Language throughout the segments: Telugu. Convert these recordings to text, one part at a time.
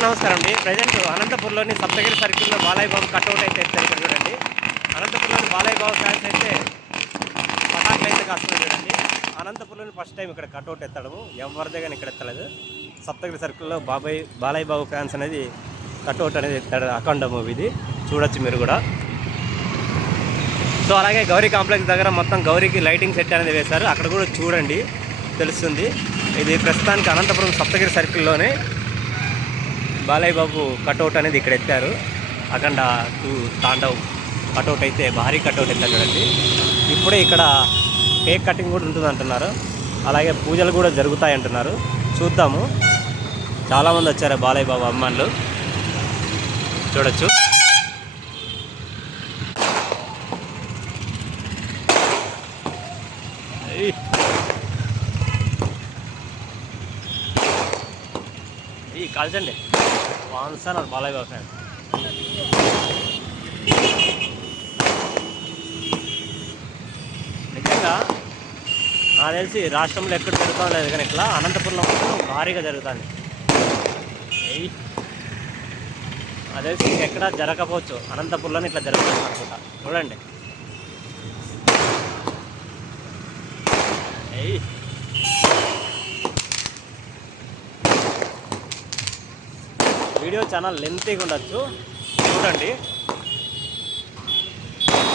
అందరికీ నమస్కారం అండి ప్రజెంట్ అనంతపూర్లోని సప్తగిరి సర్కిల్లో బాలయ్య బాబు కట్అవుట్ అయితే ఎత్తారు ఇక్కడ చూడండి. అనంతపూర్లోని బాలయ్య బాబు ఫ్యాన్స్ అయితే పటాకులు అయితే కాస్తున్నారు చూడండి. అనంతపూర్లోని ఫస్ట్ టైం ఇక్కడ కట్అవుట్ ఎత్తడము. ఎవరిదే కానీ ఇక్కడ ఎత్తలేదు. సప్తగిరి సర్కిల్లో బాబాయ్ బాలయ్య బాబు ఫ్యాన్స్ అనేది కట్అవుట్ అనేది ఎత్తాడు అఖండ మూవీది చూడొచ్చు మీరు కూడా. సో అలాగే గౌరీ కాంప్లెక్స్ దగ్గర మొత్తం గౌరీకి లైటింగ్ సెట్ అనేది వేశారు. అక్కడ కూడా చూడండి. తెలుస్తుంది. ఇది ప్రస్తుతానికి అనంతపురం సప్తగిరి సర్కిల్లోనే బాలయ్య బాబు కటౌట్ అనేది ఇక్కడ ఎత్తారు. అఖండ టూ తాండవ్ కటౌట్ అయితే భారీ కటౌట్ ఎత్తారు చూడండి. ఇప్పుడే ఇక్కడ కేక్ కటింగ్ కూడా ఉంటుంది అంటున్నారు. అలాగే పూజలు కూడా జరుగుతాయి అంటున్నారు. చూద్దాము. చాలామంది వచ్చారు బాలయ్య బాబు అమ్మాళ్ళు చూడొచ్చు కాల్చండి. వాన్సన్ బాలయ్య బాబు ఫ్యాన్ నిజంగా నాకు తెలిసి రాష్ట్రంలో ఎక్కడ జరుగుతాం లేదు కానీ ఇట్లా అనంతపురంలో మాత్రం భారీగా జరుగుతుంది ఏయ్. నాకు తెలిసి ఇంకెక్కడ జరగకపోవచ్చు అనంతపురంలోనే ఇట్లా జరుగుతుంది అనుకుంటా చూడండి ఏయ్ వీడియో చాలా లెంతీగా ఉండొచ్చు. చూడండి.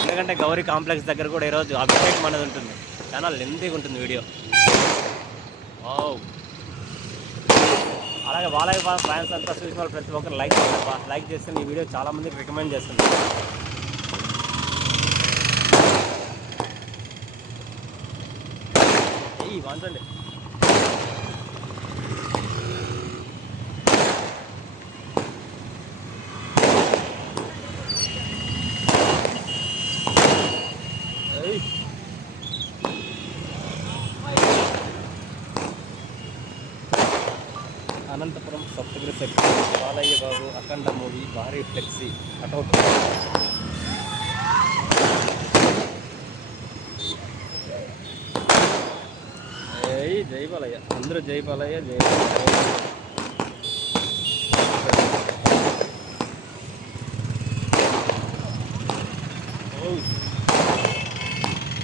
ఎందుకంటే గౌరీ కాంప్లెక్స్ దగ్గర కూడా ఈరోజు అభిషేకం అనేది ఉంటుంది. చాలా లెంతీగా ఉంటుంది వీడియో. వావ్ అలాగే బాలయ్య బాబు ఫ్యాన్స్ అంతా చూసిన వాళ్ళు ప్రతి ఒక్కరు లైక్ చేస్తారు? లైక్ చేస్తే ఈ వీడియో చాలా మందికి రికమెండ్ చేస్తుంది. ఇవ్వండి అనంతపురం సప్తగిరి శక్తి బాలయ్య బాబు అఖండ మూవీ భారీ ఫ్లెక్సీ కటౌట్. జై బాలయ్య. అందరూ జై బాలయ్య జై చాలామంది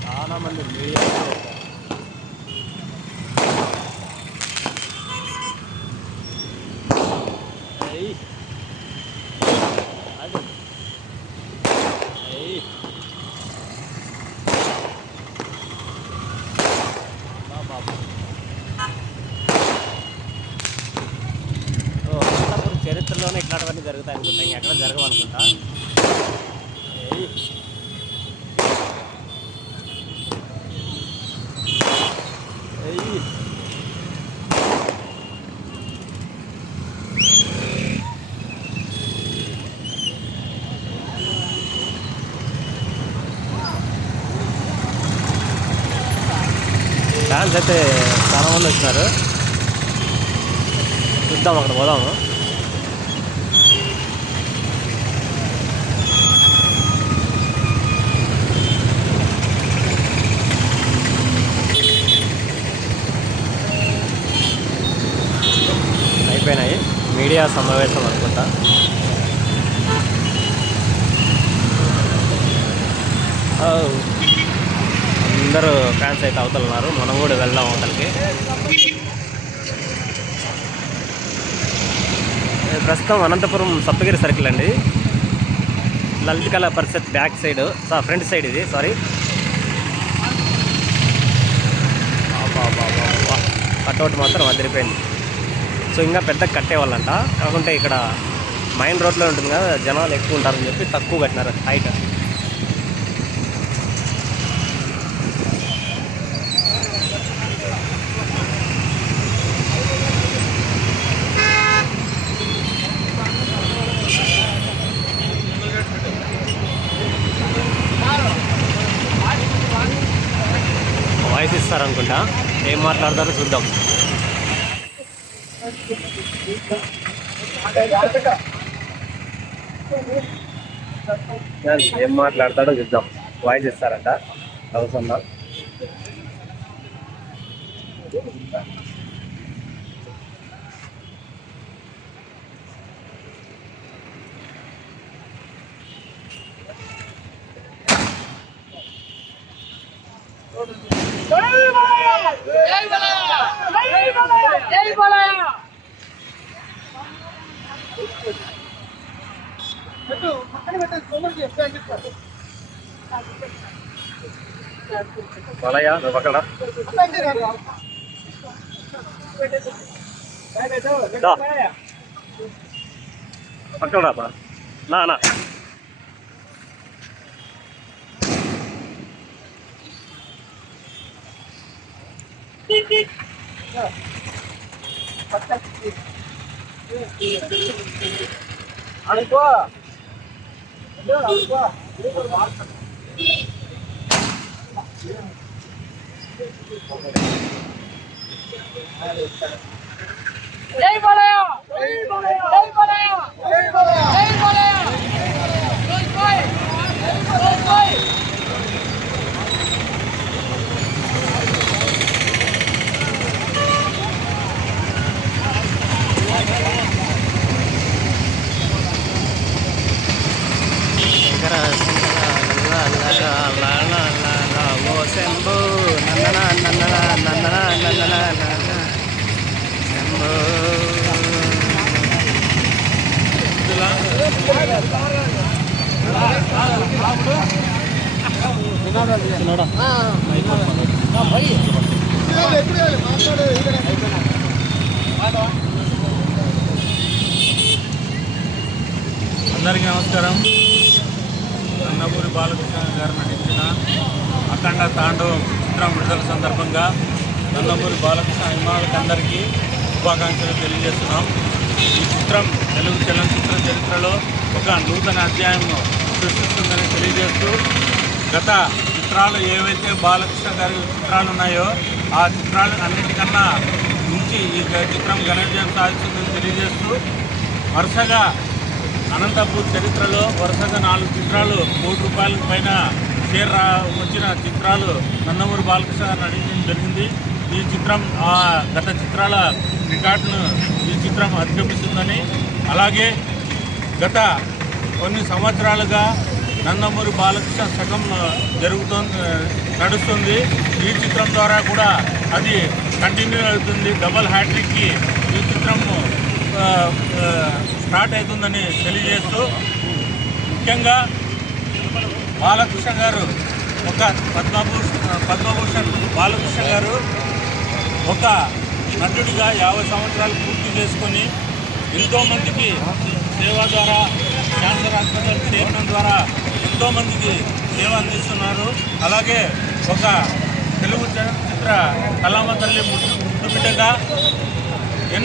చాలా మంది మీడియా ఏయ్ అది ఏయ్ బాబా ఓ అనంతపురం చరిత్రలోనే ఇట్లాంటివన్నీ జరుగుతాయి అనుకుంటా ఇంకెక్కడ జరగవు అనుకుంటా ఏయ్ ఫ్రెండ్స్ అయితే చాలా మంది వచ్చినారు చూద్దాం అక్కడ పోదాము. అయిపోయినాయి. మీడియా సమావేశం అనుకుంటా. Oh. అందరూ ఫ్యాన్స్ అయితే అవుతున్నారు మనం కూడా వెళ్దాం అవతలకి. ప్రస్తుతం అనంతపురం సప్తగిరి సర్కిల్ అండి. Lalitha Kala Parishad back side front side ఇది సారీ. కట్అవుట్ మాత్రం అదిరిపోయింది. సో ఇంకా పెద్ద కట్టేవాళ్ళంట. కాకుంటే ఇక్కడ మైన్ రోడ్లో ఉంటుంది కదా జనాలు ఎక్కువ ఉంటారని చెప్పి తక్కువ కట్టినారు హైట్. వాయిస్ ఇస్తారనుకుంటా ఏం మాట్లాడతారో చూద్దాం. ఏం మాట్లాడతాడో చూద్దాం. వాయిస్ ఇస్తారంట. అవసరం Mana ya, bakal dah. Dah. apa? Nah, nah. Ada apa? నా అనుకో జై బాలయ్య జై బాలయ్య శంభు నందన నందన నందన నందన నందన శంభు అందరికీ నమస్కారం అన్నపూరి బాలకృష్ణ గారు నటించిన అఖండ తాండవం చిత్రం విడుదల సందర్భంగా నందమూరి బాలకృష్ణ అభిమానులకు అందరికీ శుభాకాంక్షలు తెలియజేస్తున్నాం. ఈ చిత్రం తెలుగు చలనచిత్ర చరిత్రలో ఒక నూతన అధ్యాయం సృష్టిస్తుందని తెలియజేస్తూ గత చిత్రాలు ఏవైతే బాలకృష్ణ గారి చిత్రాలు ఉన్నాయో ఆ చిత్రాలు అన్నిటికన్నా మించి ఈ చిత్రం ఘన విజయం సాధిస్తుందని తెలియజేస్తూ వరుసగా అనంతపూర్ చరిత్రలో వరుసగా నాలుగు చిత్రాలు కోటి రూపాయల పైన షేర్ రా వచ్చిన చిత్రాలు నందమూరి బాలకృష్ణ గారు నటించడం జరిగింది. ఈ చిత్రం ఆ గత చిత్రాల రికార్డును ఈ చిత్రం అధిగమిస్తుందని అలాగే గత కొన్ని సంవత్సరాలుగా నందమూరి బాలకృష్ణ సగం జరుగుతుంది నడుస్తుంది. ఈ చిత్రం ద్వారా కూడా అది కంటిన్యూ అవుతుంది. డబల్ హ్యాట్రిక్కి ఈ చిత్రము స్టార్ట్ అవుతుందని తెలియజేస్తూ ముఖ్యంగా బాలకృష్ణ గారు ఒక పద్మభూషణ్ పద్మభూషణ్ బాలకృష్ణ గారు ఒక నటుడిగా యాభై సంవత్సరాలు పూర్తి చేసుకొని ఎంతోమందికి సేవ ద్వారా క్యాన్సర్ హాస్పిటల్ చేయడం ద్వారా ఎంతోమందికి సేవ అందిస్తున్నారు. అలాగే ఒక తెలుగు చలనచిత్ర కళామ తల్లి ముద్దు ముద్దు బిడ్డగా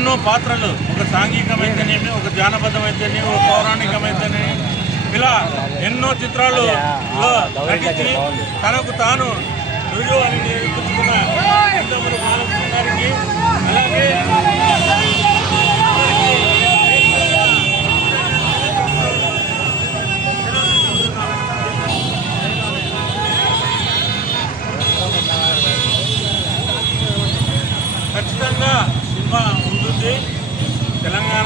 ఎన్నో పాత్రలు. ఒక సాంఘికమైతేనేమి ఒక జానపదమైతేనే ఒక పౌరాణికమైతేనే ఇలా ఎన్నో చిత్రాలు నటించి తనకు తాను రుజువు అని నిరూపించుకున్న నందమూరి బాలకృష్ణ గారికి అలాగే